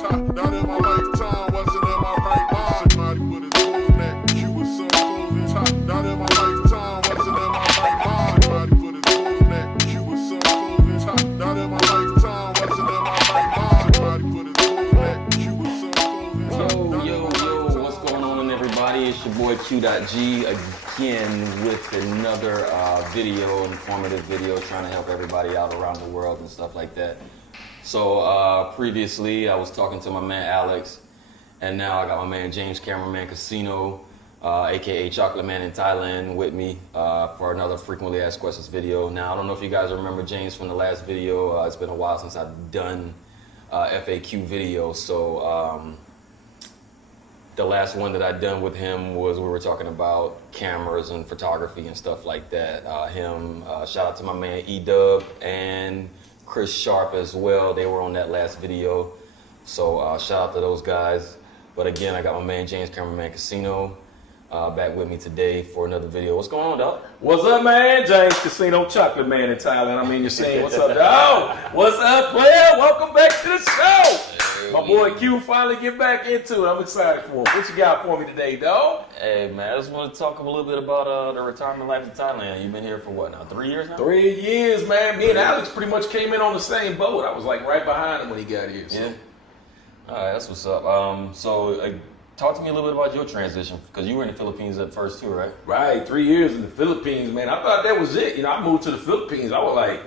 Not in my lifetime, wasn't in my right mind. Somebody with his gold neck, you was so closing. Not in my lifetime, wasn't in my right mind. Somebody with his gold neck, you was so closing. Not in my lifetime, wasn't in my right mind. Somebody with his gold neck, you was so closing. Yo, what's going on, everybody? It's your boy Q.G again with another informative video, trying to help everybody out around the world and stuff like that. So previously I was talking to my man Alex, and now I got my man James Cameraman Casino, aka Chocolate Man in Thailand, with me for another frequently asked questions video. Now I don't know if you guys remember James from the last video. It's been a while since I've done FAQ video, so the last one that I done with him was we were talking about cameras and photography and stuff like that. Shout out to my man E-Dub and Chris Sharp as well. They were on that last video. So shout out to those guys. But again, I got my man James Cameraman Casino back with me today for another video. What's going on, dog? What's up, man? James Casino, Chocolate Man in Thailand. I mean, you're saying, what's up, dog? What's up, player? Welcome back to the show. My boy Q finally get back into it. I'm excited for him. What you got for me today, dog? Hey, man, I just want to talk a little bit about the retirement life in Thailand. You've been here for what now, 3 years now? 3 years, man. Me and Alex pretty much came in on the same boat. I was like right behind him when he got here. So. Yeah. All right, that's what's up. Talk to me a little bit about your transition, because you were in the Philippines at first too, right? Right, 3 years in the Philippines, man. I thought that was it. You know, I moved to the Philippines. I was like,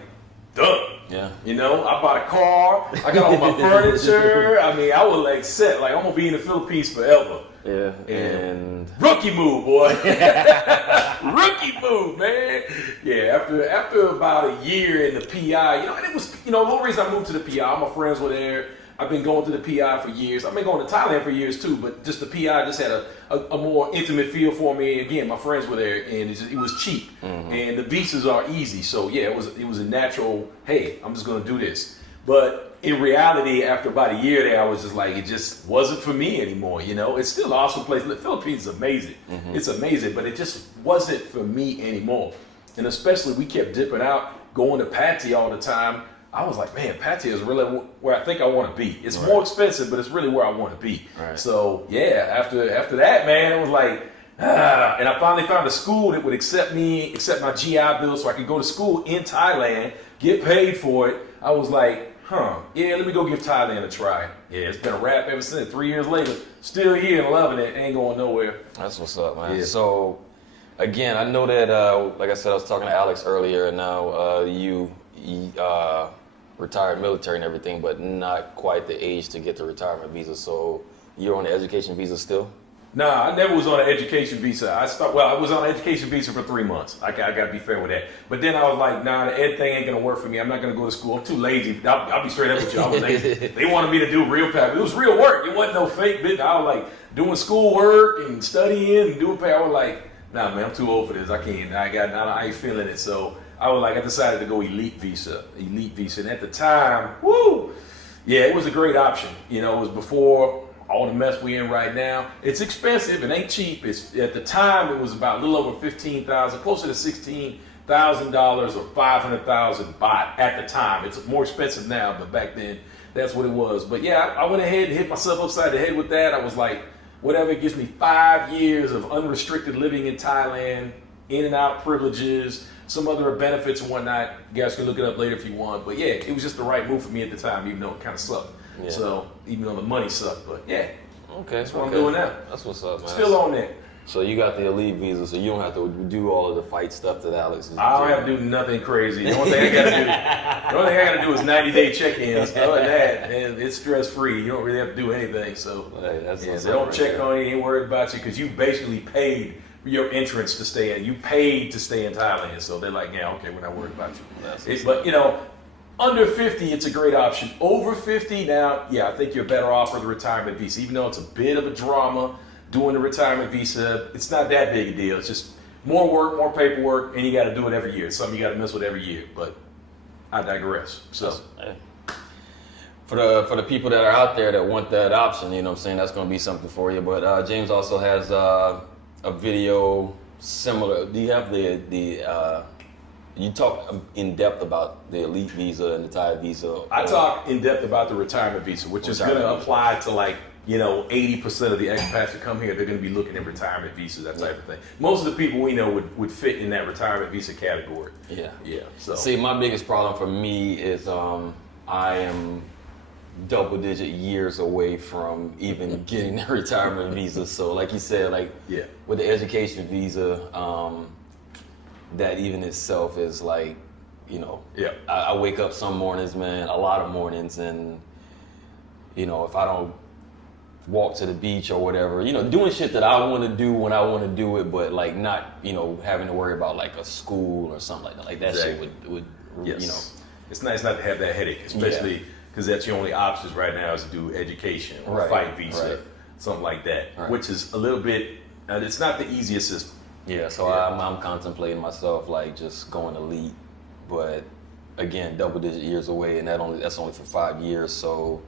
done. Yeah. You know, I bought a car. I got all my furniture. I mean, I was like set. Like, I'm going to be in the Philippines forever. Yeah. And rookie move, boy. Rookie move, man. Yeah, after about a year in the PI, you know, and it was, you know, the whole reason I moved to the PI, all my friends were there. I've been going to the PI for years. I've been going to Thailand for years too, but just the PI just had a more intimate feel for me. Again, my friends were there, and it was cheap, and the visas are easy. So yeah, it was a natural. Hey, I'm just gonna do this. But in reality, after about a year there, I was just like, it just wasn't for me anymore. You know, it's still an awesome place. The Philippines is amazing. It's amazing, but it just wasn't for me anymore. And especially, we kept dipping out, going to Patti all the time. I was like, man, Patti is really where I think I want to be. It's more expensive, but it's really where I want to be. Right. So yeah, after that, man, it was like, and I finally found a school that would accept my GI Bill, so I could go to school in Thailand, get paid for it. I was like, yeah, let me go give Thailand a try. Yeah, it's been a wrap ever since. 3 years later, still here and loving it. Ain't going nowhere. that's what's up, man. Yeah. So again, I know that, like I said, I was talking to Alex earlier, and now you retired military and everything, but not quite the age to get the retirement visa. So you're on the education visa still? Nah, I never was on an education visa. I was on an education visa for 3 months. I got to be fair with that. But then I was like, nah, the ed thing ain't going to work for me. I'm not going to go to school. I'm too lazy. I'll be straight up with you. I was lazy. They wanted me to do real paper. It was real work. It wasn't no fake bit. I was like doing school work and studying and doing paper. I was like, nah, man, I'm too old for this. I can't. I ain't feeling it. So I decided to go elite visa. And at the time, yeah, it was a great option. You know, it was before all the mess we're in right now. It's expensive. It ain't cheap. At the time, it was about a little over 15,000, closer to $16,000 or 500,000 baht at the time. It's more expensive now, but back then, that's what it was. But yeah, I went ahead and hit myself upside the head with that. I was like, whatever, it gives me 5 years of unrestricted living in Thailand, in and out privileges, some other benefits and whatnot. You guys can look it up later if you want. But yeah, it was just the right move for me at the time, even though it kind of sucked. Yeah. So even though the money sucked, but yeah. Okay, that's what I'm doing now. That's what's up, man. Still on that. So you got the elite visa, so you don't have to do all of the fight stuff that Alex is I don't have to do nothing crazy. The only thing I got to do is 90-day check-ins. Other than that, man, it's stress-free. You don't really have to do anything. So hey, they don't check on you, ain't worried about you, because you basically paid for your entrance to stay in. You paid to stay in Thailand, so they're like, yeah, okay, we're not worried about you. But you know, under 50, it's a great option. Over 50, now, yeah, I think you're better off with a retirement visa. Even though it's a bit of a drama doing the retirement visa, it's not that big a deal. It's just more work, more paperwork, and you got to do it every year. It's something you got to mess with every year. But I digress. So. For the people that are out there that want that option, you know what I'm saying, that's going to be something for you. But James also has a video similar. Do you have the You talk in depth about the elite visa and the Thai visa. I talk in depth about the retirement visa, which is going to apply to like, 80% of the expats that come here, they're going to be looking at retirement visa, that type of thing. Most of the people we know would fit in that retirement visa category. Yeah. Yeah. So See, my biggest problem for me is I am double-digit years away from even getting the retirement visa. So, like you said, with the education visa, that even itself is like, I wake up some mornings, man, a lot of mornings, and if I don't walk to the beach or whatever, doing shit that I want to do when I want to do it, but like not, having to worry about like a school or something like that. Like that Exactly. shit would it's nice not to have that headache, especially because that's your only options right now is to do education or fight visa, something like that, which is a little bit, it's not the easiest system. Yeah, so I'm contemplating myself like just going elite, but again, double-digit years away, and that's only for 5 years. So,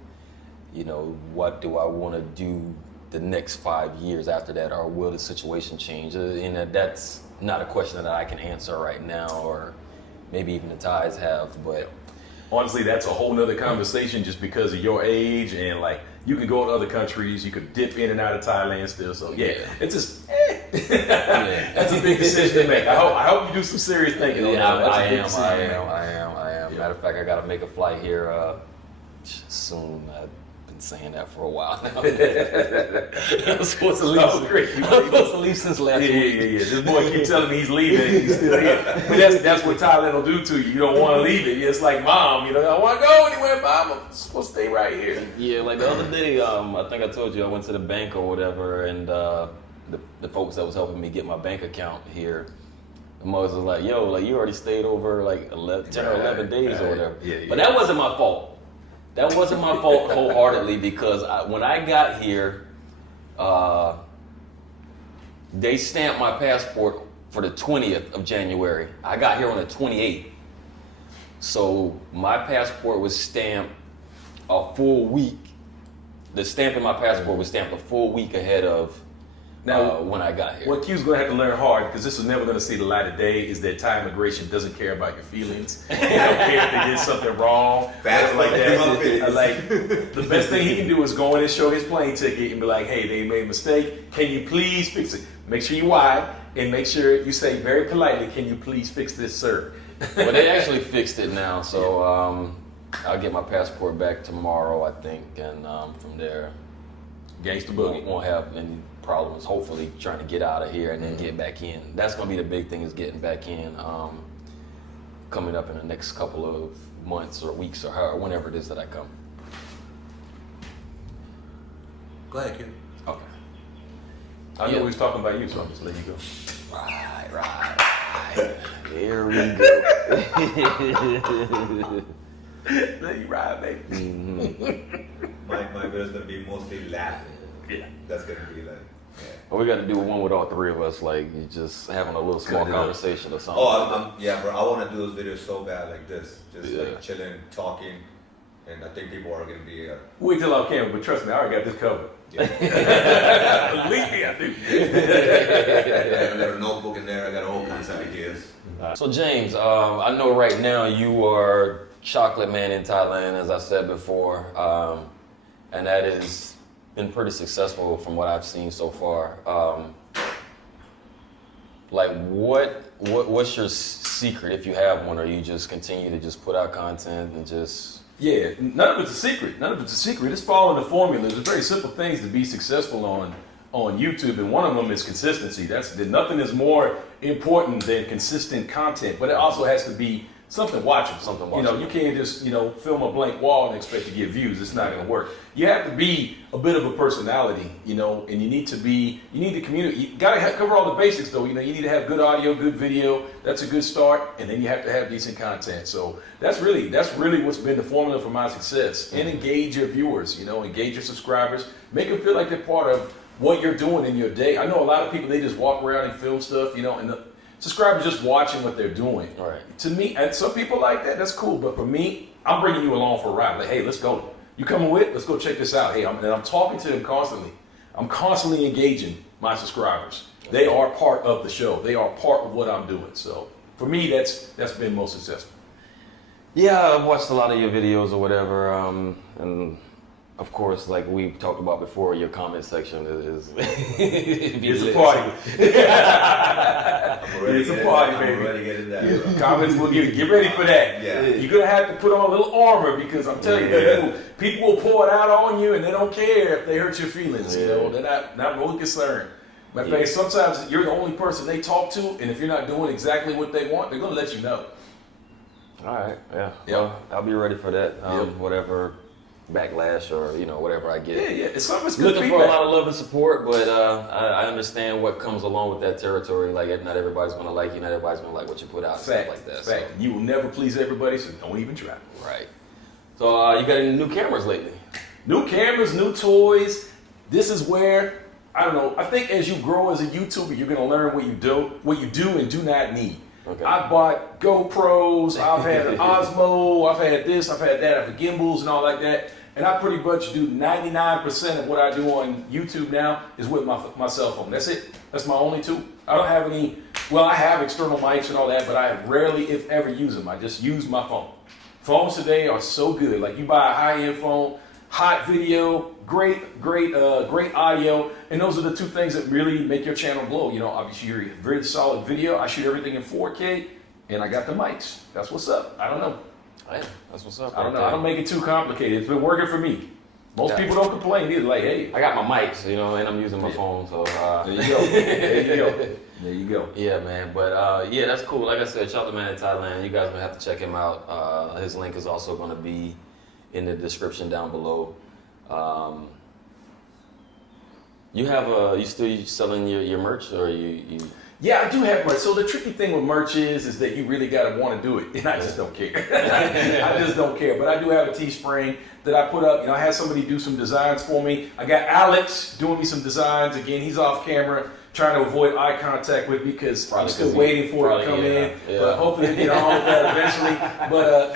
what do I want to do the next 5 years after that, or will the situation change? And that's not a question that I can answer right now, or maybe even the Thais have. But honestly, that's a whole nother conversation just because of your age, and like you could go to other countries, you could dip in and out of Thailand still. So it's just that's a big decision to make. I hope you do some serious thinking on that. I am. Matter of fact, I got to make a flight here soon. I've been saying that for a while now. I'm supposed to leave. Oh, great. I'm supposed to leave since last week. Yeah. This boy keeps telling me he's leaving, and he's still here. But that's what Thailand will do to you. You don't want to leave it. It's like, Mom, I don't want to go anywhere, Mom. I'm supposed to stay right here. Yeah, like the other day, I think I told you I went to the bank or whatever, and the folks that was helping me get my bank account here, the mothers was like, yo, like you already stayed over like 10 or 11 days or whatever. Yeah. But that wasn't my fault. That wasn't my fault wholeheartedly, because when I got here, they stamped my passport for the 20th of January. I got here on the 28th. So my passport was stamped a full week. The stamp in my passport was stamped a full week ahead of when I got here. What Q's going to have to learn hard, because this is never going to see the light of day, is that Thai immigration doesn't care about your feelings. They don't care if they did something wrong. Facts like that. Like, the best thing he can do is go in and show his plane ticket and be like, hey, they made a mistake. Can you please fix it? Make sure you wide, and make sure you say very politely, can you please fix this, sir? Well, they actually fixed it now, so I'll get my passport back tomorrow, I think, and from there, Gangsta boogie. Won't have any problems, hopefully, trying to get out of here and then get back in. That's going to be the big thing, is getting back in, coming up in the next couple of months or weeks or whenever it is that I come. Go ahead, kid. Okay. I know we was talking about you, so I'm just letting you go. Right. There we go. Let you ride, baby. My video is gonna be mostly laughing. Yeah. That's gonna be like. Well, we got to do one with all three of us, like just having a little small conversation or something. Oh, bro. I want to do those videos so bad, like this, just like chilling, talking, and I think people are gonna be. Wait till I'm camera, but trust me, I already got this covered. Yeah. Believe me, I do. I got a notebook in there. I got all kinds of ideas. So James, I know right now you are chocolate man in Thailand, as I said before, and that has been pretty successful from what I've seen so far. Like, what's your secret, if you have one, or you just continue to just put out content and just? Yeah, none of it's a secret. It's following the formula. There's very simple things to be successful on YouTube, and one of them is consistency. Nothing is more important than consistent content, but it also has to be something watchable. You can't just film a blank wall and expect to get views. It's not going to work. You have to be a bit of a personality, and you need to communicate. You got to cover all the basics, though. You need to have good audio, good video. That's a good start, and then you have to have decent content. So that's really what's been the formula for my success. And engage your viewers, engage your subscribers, make them feel like they're part of what you're doing in your day. I know a lot of people, they just walk around and film stuff, and the subscribers just watching what they're doing. Right. To me, and some people like that, that's cool. But for me, I'm bringing you along for a ride. Like, hey, let's go. You coming with? Let's go check this out. Hey, I'm talking to them constantly. I'm constantly engaging my subscribers. They are part of the show. They are part of what I'm doing. So for me, that's been most successful. Yeah, I've watched a lot of your videos or whatever, and of course, like we talked about before, your comment section is It's a party. It's a party, baby. I'm ready to get in that. Comments will get ready for that. Yeah. You're gonna have to put on a little armor because I'm telling you, people will pour it out on you and they don't care if they hurt your feelings. You know, they're not really concerned. Matter of fact, sometimes you're the only person they talk to, and if you're not doing exactly what they want, they're gonna let you know. All right, yeah. Well, I'll be ready for that. Whatever backlash or whatever I get. Yeah. It's something good Looking for a lot of love and support, but I understand what comes along with that territory. Like, not everybody's gonna like you, not everybody's gonna like what you put out, and stuff like that. Fact. You will never please everybody, so don't even try. Right. So you got any new cameras lately? New cameras, new toys. This is where I don't know. I think as you grow as a YouTuber, you're gonna learn what you do and do not need. Okay. I bought GoPros, I've had an Osmo, I've had this, I've had that, I've had gimbals and all like that. And I pretty much do 99% of what I do on YouTube now is with my cell phone. That's it. That's my only tool. I don't have any, well, I have external mics and all that, but I rarely, if ever, use them. I just use my phone. Phones today are so good. Like, you buy a high-end phone, hot video, great audio, and those are the two things that really make your channel blow. Obviously you're a very solid video. I shoot everything in 4K, and I got the mics. That's what's up. I don't know. Yeah, that's what's up. I don't know. I don't make it too complicated. It's been working for me. Most people don't complain either. Like, hey, I got my mics, and I'm using my phone, so there you go. There you go. There you go. Yeah, man. But that's cool. Like I said, shout out to Man In Thailand. You guys gonna have to check him out. His link is also gonna be in the description down below. You still selling your merch, or you? Yeah, I do have merch. So the tricky thing with merch is that you really gotta want to do it, and I just don't care. I just don't care. But I do have a Teespring that I put up. I had somebody do some designs for me. I got Alex doing me some designs. Again, he's off camera, trying to avoid eye contact with me because I'm still waiting for it to come in. Yeah. But hopefully I'll get on with that eventually. But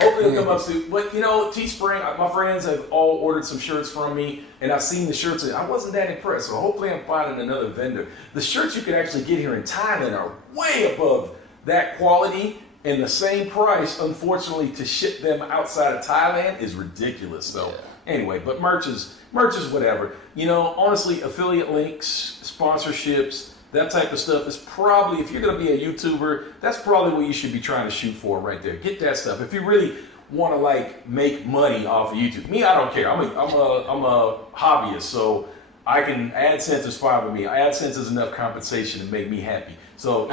hopefully it'll come up soon. But Teespring, my friends have all ordered some shirts from me, and I've seen the shirts, and I wasn't that impressed. So hopefully I'm finding another vendor. The shirts you can actually get here in Thailand are way above that quality, and the same price, unfortunately, to ship them outside of Thailand is ridiculous. So anyway, but merch is whatever. Honestly, affiliate links, sponsorships, that type of stuff is probably, if you're going to be a YouTuber, that's probably what you should be trying to shoot for right there. Get that stuff. If you really want to make money off of YouTube. Me, I don't care. I'm a hobbyist, so I can, AdSense is fine with me. AdSense is enough compensation to make me happy. So,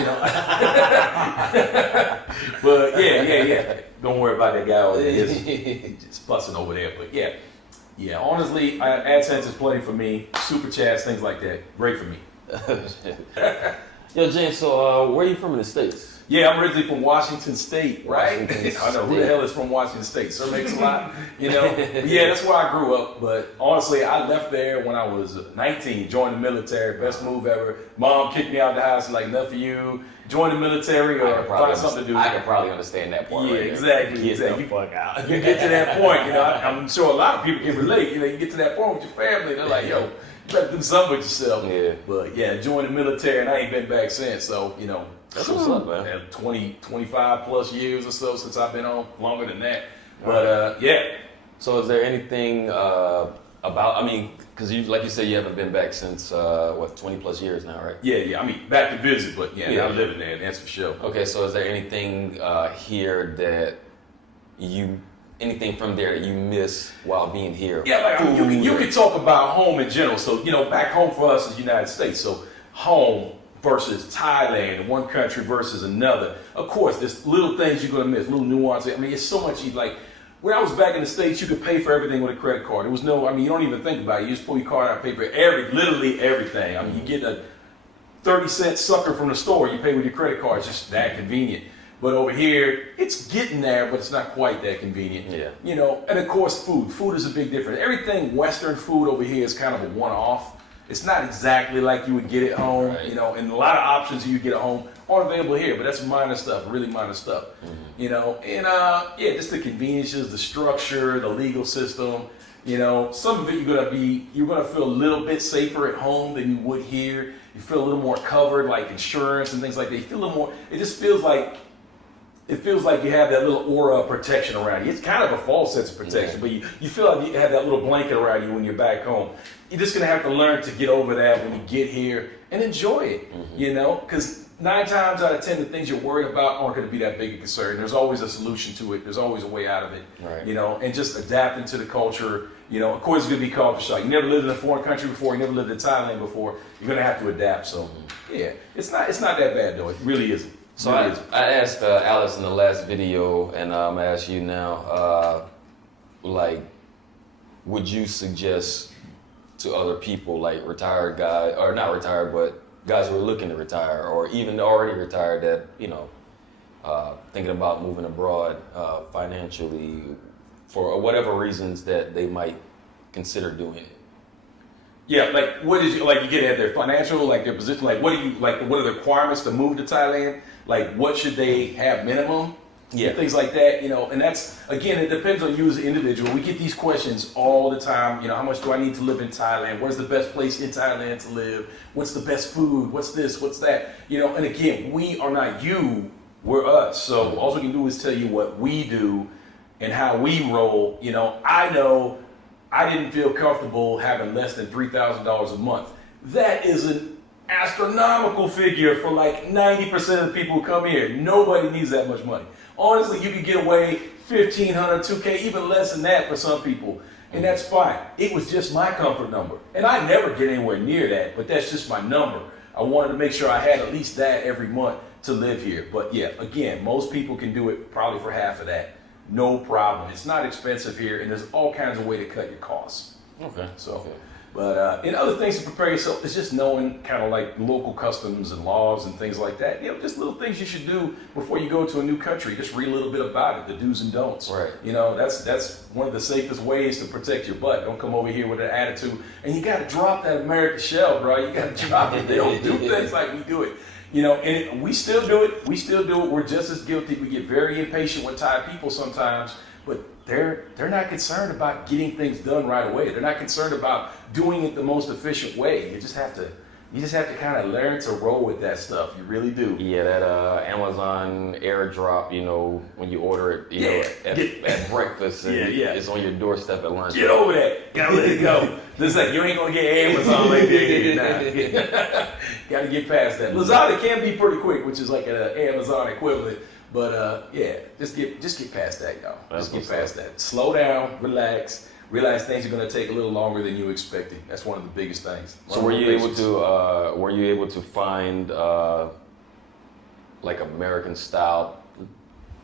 but yeah. Don't worry about that guy over there. Just fussing over there. But yeah. Honestly, AdSense is plenty for me. Super chats, things like that, great for me. Yo, James. So, where are you from in the States? Yeah, I'm originally from Washington State, right? I know who the hell is from Washington State. Sir makes a lot, But yeah, that's where I grew up. But honestly, I left there when I was 19, joined the military. Best move ever. Mom kicked me out of the house, like, enough of you. Join the military or find something to do. I can probably understand that part. Yeah, right exactly. Get the fuck out. You get to that point, I'm sure a lot of people can relate. You get to that point with your family, they're like, yo, you better do something with yourself. Yeah. But yeah, joined the military, and I ain't been back since. So, that's what's up, man. 25 plus years or so since I've been on, longer than that. But yeah. So is there anything because like you said, you haven't been back since 20 plus years now, right? Yeah. Back to visit, but now living there, that's for sure. Okay, so is there anything here that anything from there that you miss while being here? Yeah, you could talk about home in general. So, back home for us is the United States. So home versus Thailand, one country versus another. Of course, there's little things you're gonna miss, little nuances. It's so much when I was back in the States, you could pay for everything with a credit card. There was no, you don't even think about it. You just pull your card out, pay for literally everything. You get a 30-cent sucker from the store, you pay with your credit card. It's just that convenient. But over here, it's getting there, but it's not quite that convenient. Yeah. And of course, food. Food is a big difference. Everything Western food over here is kind of a one-off. It's not exactly like you would get at home, right. And a lot of options you get at home aren't available here, but that's minor stuff, really minor stuff, and just the conveniences, the structure, the legal system, You know, some of it you're gonna feel a little bit safer at home than you would here. You feel a little more covered, like insurance and things like that. You feel a little more. It just feels like you have that little aura of protection around you. It's kind of a false sense of protection, but you feel like you have that little blanket around you when you're back home. You're just gonna have to learn to get over that when you get here and enjoy it. You know, because 9 times out of 10, the things you're worried about aren't going to be that big a concern. There's always a solution to it. There's always a way out of it. Right. You know, and just adapting to the culture. You know, of course, it's going to be culture shock. You never lived in a foreign country before. You never lived in Thailand before. You're going to have to adapt. So, yeah, it's not that bad though. It really isn't. So I asked Alice in the last video, and I'm gonna ask you now. Like, would you suggest to other people, like retired guys, or not retired, but guys who are looking to retire, or even already retired, that thinking about moving abroad financially for whatever reasons that they might consider doing it? Yeah, like what is you get at their financial, like their position, like what are the requirements to move to Thailand? Like what should they have minimum? Yeah, things like that, and that's, again, it depends on you as an individual. We get these questions all the time, how much do I need to live in Thailand? Where's the best place in Thailand to live? What's the best food? What's this? What's that? And again, we are not you, we're us. So all we can do is tell you what we do and how we roll. I know I didn't feel comfortable having less than $3,000 a month. That is an astronomical figure for like 90% of the people who come here. Nobody needs that much money. Honestly, you can get away $1,500, $2K, even less than that for some people. And that's fine. It was just my comfort number. And I never get anywhere near that, but that's just my number. I wanted to make sure I had at least that every month to live here. But yeah, again, most people can do it probably for half of that. No problem. It's not expensive here, and there's all kinds of ways to cut your costs. Okay. But and other things to prepare yourself is just knowing kind of like local customs and laws and things like that. Just little things you should do before you go to a new country. Just read a little bit about it, the do's and don'ts. Right. That's one of the safest ways to protect your butt. Don't come over here with an attitude. And you got to drop that American shell, bro. You got to drop it. They don't do things like we do it. And we still do it. We're just as guilty. We get very impatient with Thai people sometimes, but they're not concerned about getting things done right away. They're not concerned about doing it the most efficient way. You just have to kind of learn to roll with that stuff. You really do. Yeah, that Amazon airdrop, when you order it, at breakfast, and it's on your doorstep at lunch. Get over that. Gotta let it go. Listen, you ain't gonna get Amazon like that. Gotta get past that. Lazada can be pretty quick, which is like an Amazon equivalent. But just get past that, y'all. Just get past that. Slow down, relax. Realize things are going to take a little longer than you expected. That's one of the biggest things. So were you able to find like American style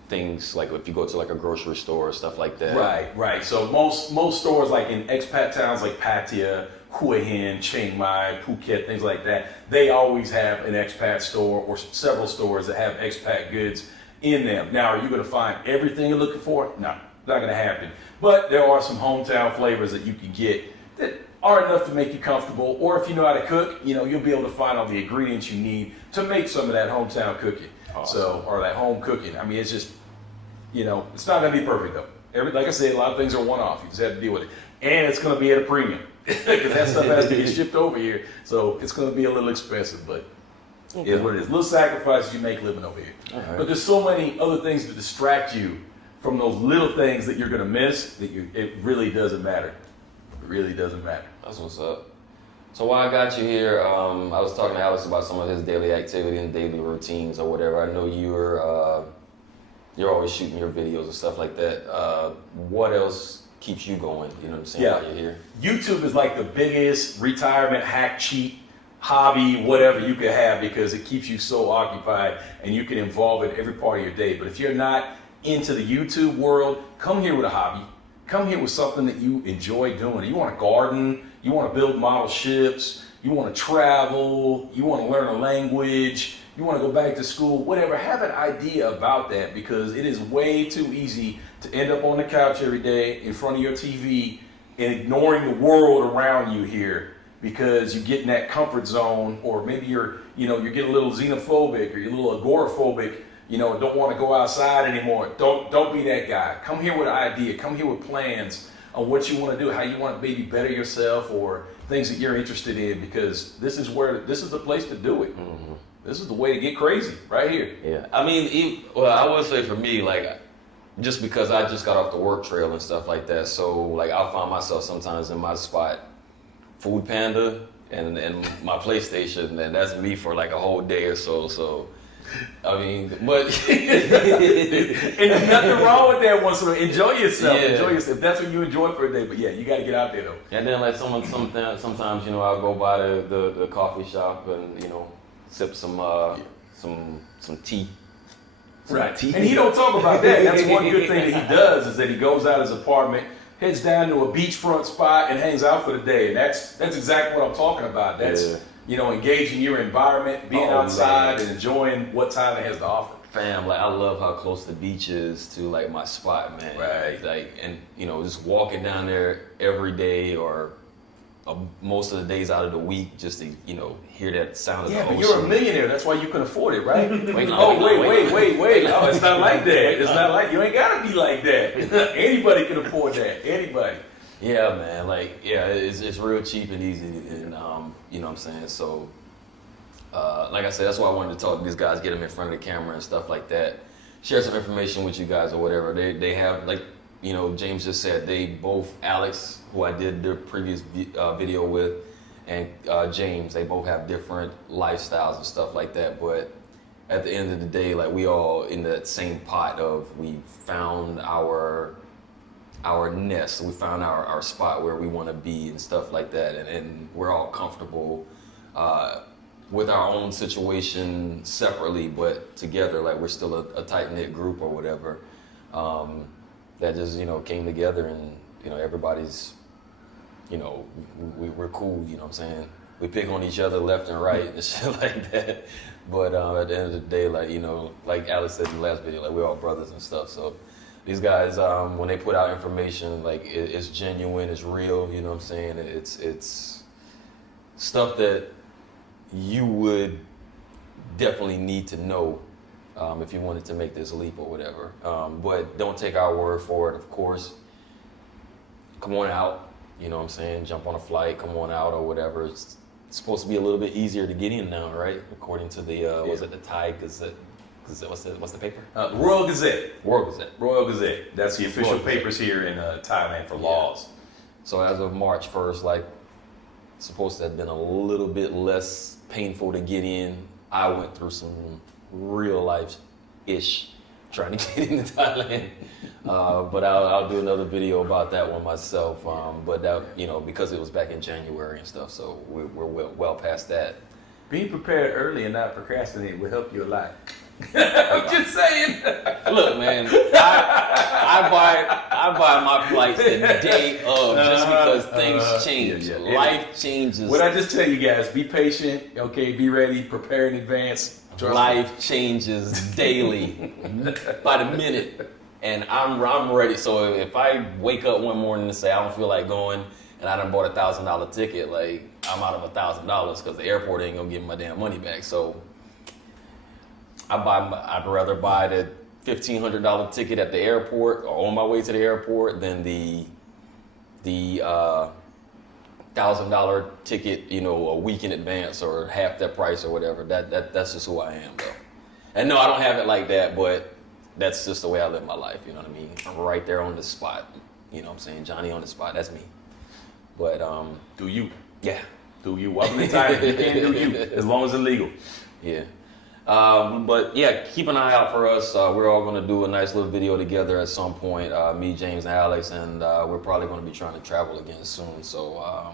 things, like if you go to like a grocery store or stuff like that? Right. So most stores, like in expat towns like Pattaya, Hua Hin, Chiang Mai, Phuket, things like that, they always have an expat store or several stores that have expat goods in them. Now, are you going to find everything you're looking for? No, not going to happen. But there are some hometown flavors that you can get that are enough to make you comfortable. Or if you know how to cook, you'll be able to find all the ingredients you need to make some of that hometown cooking. Awesome. Or that home cooking. I mean, it's just, it's not going to be perfect though. Like I said, a lot of things are one-off. You just have to deal with it. And it's going to be at a premium because that stuff has to get shipped over here. So it's going to be a little expensive, but it is what it is. Little sacrifices you make living over here. Right. But there's so many other things to distract you from those little things that you're going to miss that it really doesn't matter. It really doesn't matter. That's what's up. So while I got you here, I was talking to Alex about some of his daily activity and daily routines or whatever. I know you're always shooting your videos and stuff like that. What else keeps you going? You know what I'm saying? While you're here. YouTube is like the biggest retirement hack, cheat, hobby, whatever you could have, because it keeps you so occupied and you can involve it every part of your day. But if you're not into the YouTube world, come here with a hobby. Come here with something that you enjoy doing. You want to garden, you want to build model ships, you want to travel, you want to learn a language, you want to go back to school, whatever. Have an idea about that, because it is way too easy to end up on the couch every day in front of your TV and ignoring the world around you here, because you get in that comfort zone, or maybe you're getting a little xenophobic, or you're a little agoraphobic, don't want to go outside anymore. Don't be that guy. Come here with an idea. Come here with plans on what you want to do, how you want to maybe better yourself, or things that you're interested in, because this is the place to do it. Mm-hmm. This is the way to get crazy, right here. Yeah, I mean, well, I would say for me, like, just because I just got off the work trail and stuff like that, so like I'll find myself sometimes in my spot, Food Panda and my PlayStation, and that's me for like a whole day or so. So, I mean, but and there's nothing wrong with that. Once in a while, enjoy yourself. Yeah. Enjoy yourself. That's what you enjoy for a day. But yeah, you got to get out there though. and then like sometimes you know I'll go by the coffee shop and you know sip some tea. Right. And he don't talk about that. That's one good thing that he does, is that he goes out his apartment, heads down to a beachfront spot, and hangs out for the day. And that's exactly what I'm talking about. That's engaging your environment, being outside, and enjoying what Thailand has to offer. Fam, like I love how close the beach is to like my spot, man. Right. Like, and you know, just walking down there every day or most of the days out of the week, just to hear that sound of the ocean. Yeah, but you're a millionaire. That's why you can afford it, right? Wait. Wait. No, it's not like that. It's not like, you ain't gotta be like that. Anybody can afford that. Anybody. Yeah, man. Like, yeah, it's real cheap and easy, and you know what I'm saying. So, like I said, that's why I wanted to talk to these guys, get them in front of the camera and stuff like that, share some information with you guys or whatever. They have, like, James just said, they both, Alex, who I did their previous video with, and James, they both have different lifestyles and stuff like that. But at the end of the day, like, we all in that same pot of, we found our nest, we found our spot where we want to be and stuff like that, and we're all comfortable with our own situation separately, but together, like, we're still a tight-knit group or whatever, that just came together, and everybody's we're cool, you know what I'm saying. We pick on each other left and right and shit like that, but at the end of the day, like, like Alex said in the last video, like, we're all brothers and stuff. So these guys, when they put out information, like, it's genuine, it's real, you know what I'm saying. It's stuff that you would definitely need to know if you wanted to make this leap or whatever. But don't take our word for it, of course. Come on out, you know what I'm saying? Jump on a flight, come on out or whatever. It's supposed to be a little bit easier to get in now, right? According to the, was it the Thai Gazette? What's the paper? Royal Gazette. Royal Gazette. Royal Gazette. That's the official Royal Gazette. papers here in Thailand for laws. So as of March 1st, like, it's supposed to have been a little bit less painful to get in. I went through some real life-ish trying to get into Thailand. But I'll do another video about that one myself. But that, because it was back in January and stuff, so we're well past that. Being prepared early and not procrastinating will help you a lot. I'm just saying. Look, man, I buy my flights the day of just because things change. Yeah. Life changes. What I just tell you guys, be patient, okay, be ready, prepare in advance. Life changes daily, by the minute, and I'm ready. So if I wake up one morning and say I don't feel like going, and I done bought $1,000 ticket, like, I'm out of $1,000 because the airport ain't gonna give me my damn money back. So I'd rather buy the $1,500 ticket at the airport or on my way to the airport than the $1,000 ticket, a week in advance or half that price or whatever. That's just who I am, though. And no, I don't have it like that, but that's just the way I live my life. You know what I mean? I'm right there on the spot. You know what I'm saying? Johnny on the spot. That's me. But Do you? yeah, Do you? Welcome to Thailand. You can do you, as long as it's legal. yeah. But yeah, keep an eye out for us. We're all going to do a nice little video together at some point. Me, James, and Alex, and we're probably going to be trying to travel again soon. So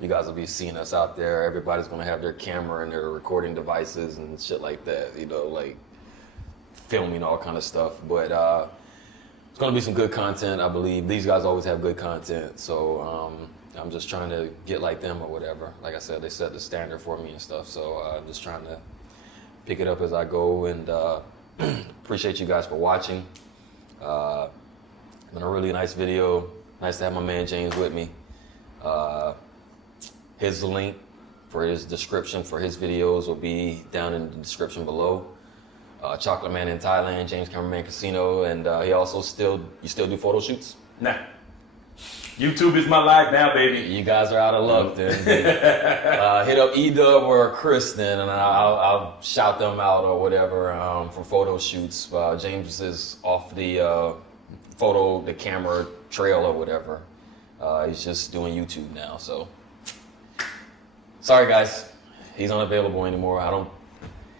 you guys will be seeing us out there. Everybody's going to have their camera and their recording devices and shit like that. Like filming all kind of stuff. But it's going to be some good content, I believe. These guys always have good content. So I'm just trying to get like them or whatever. Like I said, they set the standard for me and stuff. So I'm just trying to pick it up as I go, and appreciate you guys for watching. Been a really nice video. Nice to have my man James with me. His link for his description for his videos will be down in the description below. Chocolate Man in Thailand, James Cameraman Casino, and he also still do photo shoots? Nah. YouTube is my life now, baby. You guys are out of luck then. Hit up E-Dub or Kristen, and I'll shout them out or whatever for photo shoots. James is off the the camera trail or whatever. He's just doing YouTube now, so. Sorry guys, he's unavailable anymore.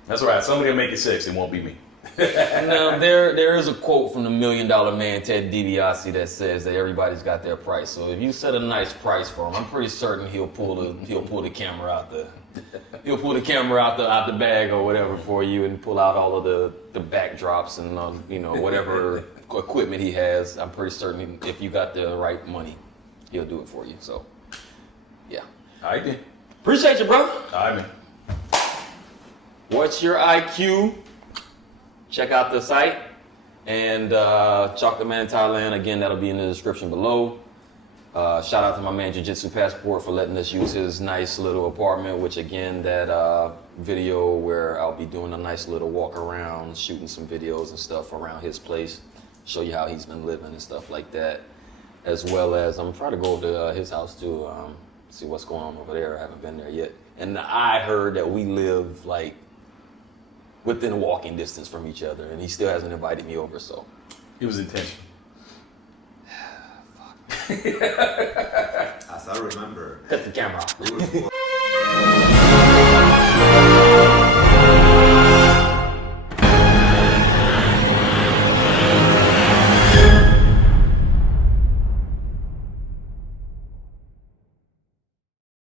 That's all right. Somebody will make it six. It won't be me. Now there is a quote from the $1 Million Man Ted DiBiase that says that everybody's got their price. So if you set a nice price for him, I'm pretty certain he'll pull the camera out the bag or whatever for you and pull out all of the backdrops and whatever equipment he has. I'm pretty certain if you got the right money, he'll do it for you. So yeah. All right then. Appreciate you, brother. All right, man. What's your IQ? Check out the site and Chocolate Man Thailand. Again, that'll be in the description below. Shout out to my man Jiu-Jitsu Passport for letting us use his nice little apartment, which again, that video where I'll be doing a nice little walk around, shooting some videos and stuff around his place, show you how he's been living and stuff like that. As well as I'm trying to go over to his house too, see what's going on over there. I haven't been there yet. And I heard that we live like within walking distance from each other, and he still hasn't invited me over, so. It was intentional. As I remember, Cut the camera off. we were